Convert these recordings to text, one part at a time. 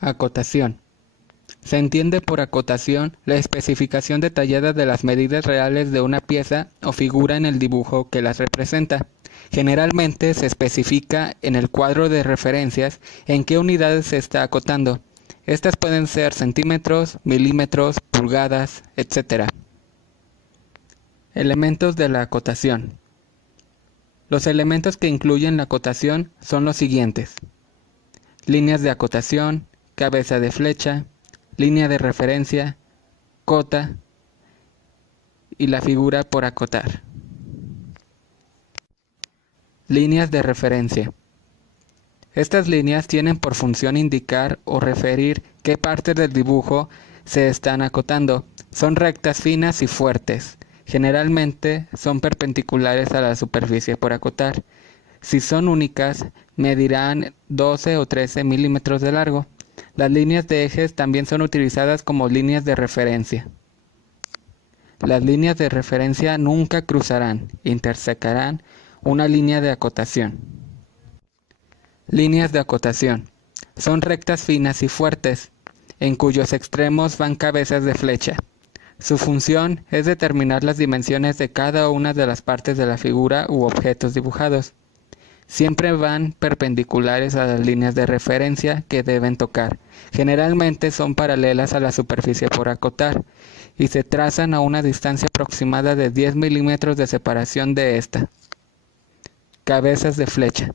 Acotación. Se entiende por acotación la especificación detallada de las medidas reales de una pieza o figura en el dibujo que las representa. Generalmente se especifica en el cuadro de referencias en qué unidades se está acotando. Estas pueden ser centímetros, milímetros, pulgadas, etc. Elementos de la acotación. Los elementos que incluyen la acotación son los siguientes: líneas de acotación, cabeza de flecha, línea de referencia, cota y la figura por acotar. Líneas de referencia. Estas líneas tienen por función indicar o referir qué partes del dibujo se están acotando. Son rectas, finas y fuertes. Generalmente son perpendiculares a la superficie por acotar. Si son únicas, medirán 12 o 13 milímetros de largo. Las líneas de ejes también son utilizadas como líneas de referencia. Las líneas de referencia nunca cruzarán, intersecarán una línea de acotación. Líneas de acotación. Son rectas finas y fuertes, en cuyos extremos van cabezas de flecha. Su función es determinar las dimensiones de cada una de las partes de la figura u objetos dibujados. Siempre van perpendiculares a las líneas de referencia que deben tocar. Generalmente son paralelas a la superficie por acotar y se trazan a una distancia aproximada de 10 milímetros de separación de esta. Cabezas de flecha.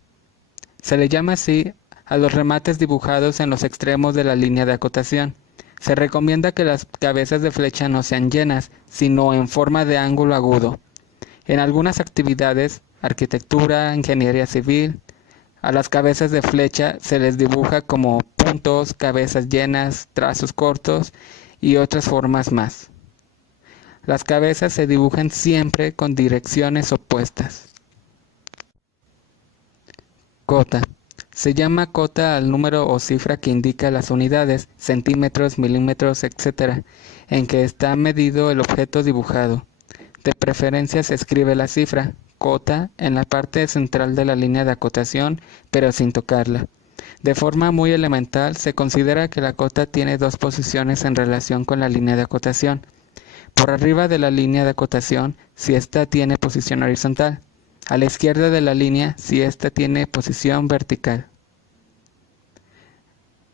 Se le llama así a los remates dibujados en los extremos de la línea de acotación. Se recomienda que las cabezas de flecha no sean llenas, sino en forma de ángulo agudo. En algunas actividades, arquitectura, ingeniería civil, a las cabezas de flecha se les dibuja como puntos, cabezas llenas, trazos cortos y otras formas más. Las cabezas se dibujan siempre con direcciones opuestas. Cota. Se llama cota al número o cifra que indica las unidades, centímetros, milímetros, etc., en que está medido el objeto dibujado. De preferencia se escribe la cifra, cota, en la parte central de la línea de acotación, pero sin tocarla. De forma muy elemental, se considera que la cota tiene dos posiciones en relación con la línea de acotación. Por arriba de la línea de acotación, si ésta tiene posición horizontal. A la izquierda de la línea, si ésta tiene posición vertical.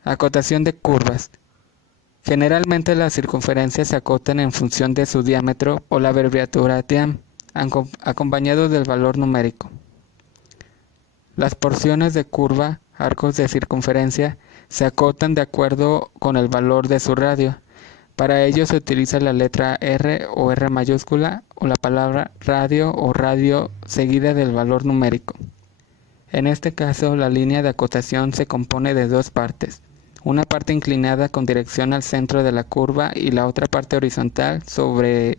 Acotación de curvas. Generalmente las circunferencias se acotan en función de su diámetro o la abreviatura TEAM, acompañado del valor numérico. Las porciones de curva, arcos de circunferencia, se acotan de acuerdo con el valor de su radio. Para ello se utiliza la letra R o R mayúscula o la palabra radio o radio seguida del valor numérico. En este caso, la línea de acotación se compone de dos partes. Una parte inclinada con dirección al centro de la curva y la otra parte horizontal sobre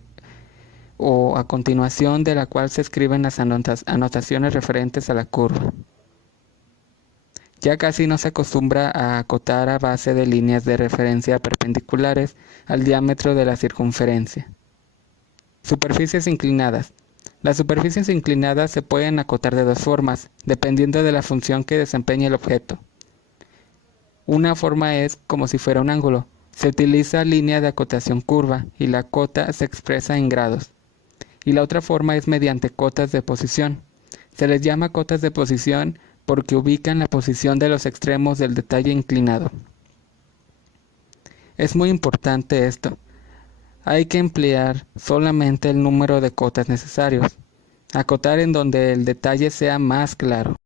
o a continuación de la cual se escriben las anotaciones referentes a la curva. Ya casi no se acostumbra a acotar a base de líneas de referencia perpendiculares al diámetro de la circunferencia. Superficies inclinadas. Las superficies inclinadas se pueden acotar de dos formas, dependiendo de la función que desempeñe el objeto. Una forma es como si fuera un ángulo. Se utiliza línea de acotación curva y la cota se expresa en grados. Y la otra forma es mediante cotas de posición. Se les llama cotas de posición porque ubican la posición de los extremos del detalle inclinado. Es muy importante esto. Hay que emplear solamente el número de cotas necesarios. Acotar en donde el detalle sea más claro.